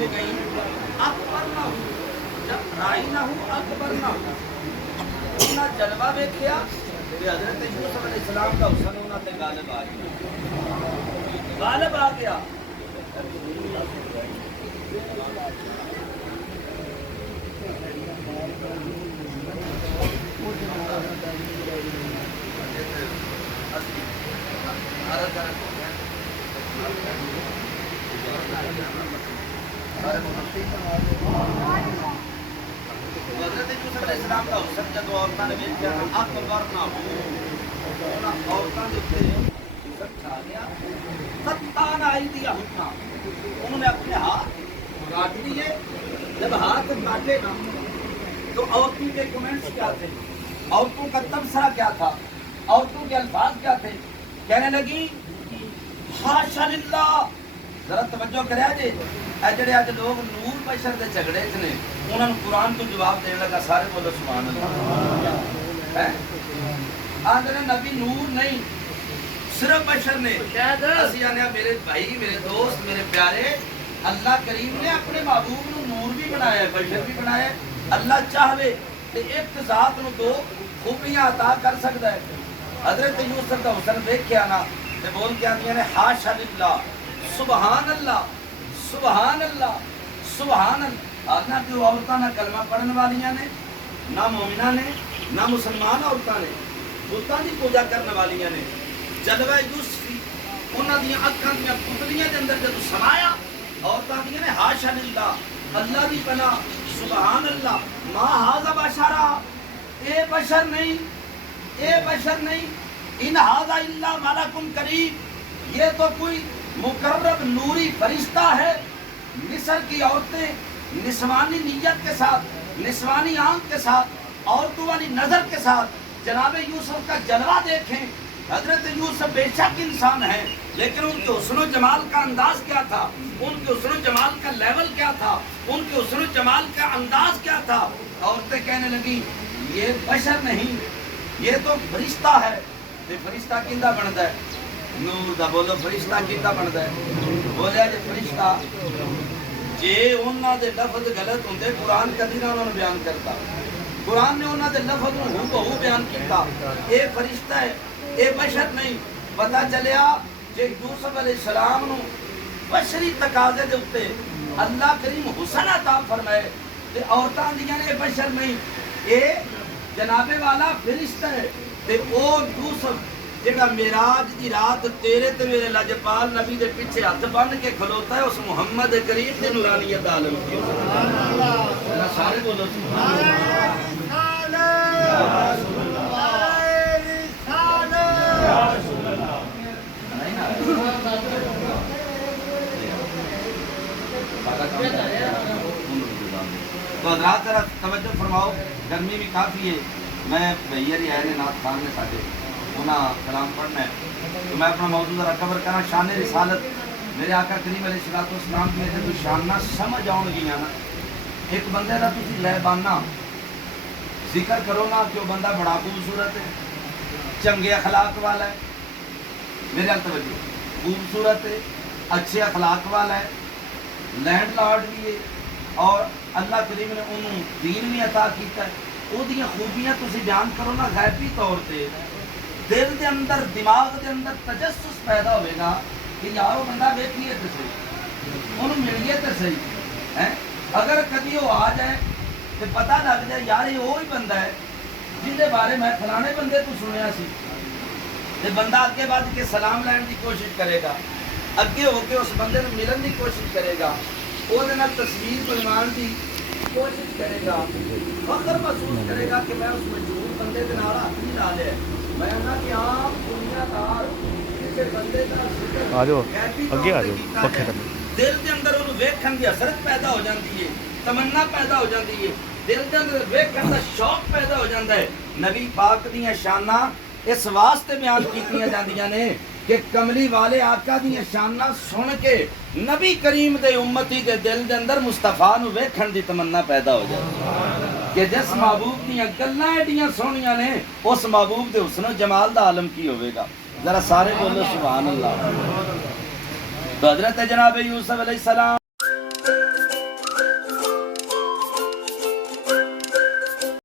ہو گئی اکبر نہ ہوں جب رائی نہ ہوں اکبر نہ ہوں انہاں جلوہ ویکھیا کہ حضرت یوسف علیہ السلام کا حسن ہونا تے غالب آ گیا حضرت یوسف علیہ السلام کا حسن جب عورتوں نے ویکھیا اکبر نہ ہو عورتوں کے اوپر حسن چھا گیا فتان ایدیہن انہوں نے اپنے ہاتھ کاٹ لیے جب ہاتھ کاٹے نا تو عورتوں کے کمنٹس کیا تھے عورتوں کا تبصرہ کیا تھا عورتوں کے الفاظ کیا تھے کہنے لگی حاشا للہ ذرا توجہ کرے جی اے جڑے اج لوگ نور بشر دے جھگڑے چ نے انہاں نوں قرآن تو جواب دین لگا سارے بولو سبحان اللہ آندے نبی نور نہیں صرف بشر نے اسی آنے میرے بھائی میرے دوست میرے پیارے اللہ کریم نے اپنے محبوب نو نور بھی بنایا ہے بشر بھی بنایا ہے اللہ چاہے تے ایک ذات نو دو خوبیاں عطا کر سکتا ہے حضرت یوسف کا حسن دیکھیا نا تے بول کے آندیاں نے حاشا للہ سبحان اللہ سبحان اللہ سبحان اللہ آنا کہ عورتاں نہ کلمہ پڑھن والیاں نے نہ مومنہ نے نہ مسلمان عورتاں نے بتاں دی پوجا کرنے والیاں نے جلوہ یوسفی انہاں دیاں اکھاں دیاں پتلیاں دے اندر جدوں سمایا عورتاں دیاں نے حاشا للہ اللہ دی پناہ سبحان اللہ ما ھذا بشرا اے بشر نہیں اے بشر نہیں ان ھذا الا ملک کریم یہ تو کوئی مقرب نوری فرشتہ ہے مصر کی عورتیں نسوانی نیت کے ساتھ نسوانی آنکھ کے ساتھ عورتوں والی نظر کے ساتھ جناب یوسف کا جلوہ دیکھیں حضرت یوسف بے شک انسان ہے لیکن ان کے حسن و جمال کا انداز کیا تھا ان کے حسن و جمال کا لیول کیا تھا ان کے حسن و جمال کا انداز کیا تھا عورتیں کہنے لگی یہ بشر نہیں یہ تو فرشتہ ہے یہ فرشتہ کیندہ بنتا ہے نور دا بولو فرشتہ کیندہ بنتا ہے بولیا جی فرشتہ جے انہاں دے لفظ غلط ہوندے قرآن کدی نہ انہوں نے بیان کرتا قرآن نے انہاں دے لفظ ہو بہو بیان کیتا اے فرشتہ ہے اے بشر نہیں پتہ چلیا جے یوسف علیہ السلام نو بشری تقاضے دے اوتے اللہ کریم حسن عطا فرمائے تے عورتاں دیاں نے بشر نہیں اے جناب والا فرشتہ ہے تے او یوسف جڑا معراج دی رات تیرے تے میرے لاجپال نبی دے پیچھے ہاتھ بن کے کھلوتا ہے اس محمد کریم دی نورانیت عالم کی سبحان اللہ سارے بولو سبحان تو حضرات ذرا توجہ فرماؤ گرمی بھی کافی ہے میں بھیا جی آئے نات خان نے ساڈے انہاں کلام پڑھنا ہے تو میں اپنا موضوع ذرا کور کرنا شان رسالت میرے آقا کریم علیہ السلام کی جب شان نہ سمجھ آؤ گیا نا ایک بندے کا تھی لے بانا ذکر کرو نا کہ وہ بندہ بڑا خوبصورت ہے چنگے اخلاق والا ہے میرے توجہ خوبصورت ہے اچھے اخلاق والا ہے لینڈ لارڈ بھی ہے اور اللہ کریم نے انہوں دین بھی عطا کیتا ہے وہ دیاں خوبیاں تسی بیان کرو نا غیبی طور تے دل دے اندر دماغ دے اندر تجسس پیدا ہوئے گا کہ یارو بندہ ویکھیے تے صحیح انہوں ملیے تے صحیح اگر کبھی وہ آ جائے تو پتہ لگ جائے یار یہ وہی بندہ ہے جن دے بارے میں فلانے بندے تو سنیا سی تے بندہ اگے بڑھ کے سلام لین دی کوشش کرے گا اگے ہو کے اس بندے نوں ملن دی کوشش کرے گا وہ تصویر بنوان دی کوشش کرے گا فخر محسوس کرے گا کہ میں اس مجبور بندے کے نال ہاتھ نہیں لا لیا میں نہ کہ آپ دنیا دار کسی بندے کا دل کے اندر انہوں ویکھن دی حسرت پیدا ہو جاتی ہے تمنا پیدا ہو جاتی ہے دل کے اندر ویکھن دا شوق پیدا ہو جاتا ہے نبی پاک دیاں شاناں اس واسطے بیان کیتیاں جاندیاں نے کہ کملی والے آقا دیاں شاناں سن کے نبی کریم دے امتی دے دل دے اندر مصطفیٰ نو ویکھن دی تمنا پیدا ہو جاتی کہ جس محبوب دیاں گلاں ایڈیاں سونیاں نے اس محبوب دے حسن و جمال دا عالم کی ہوئے گا ذرا سارے بولو سبحان اللہ تو حضرت جناب یوسف علیہ السلام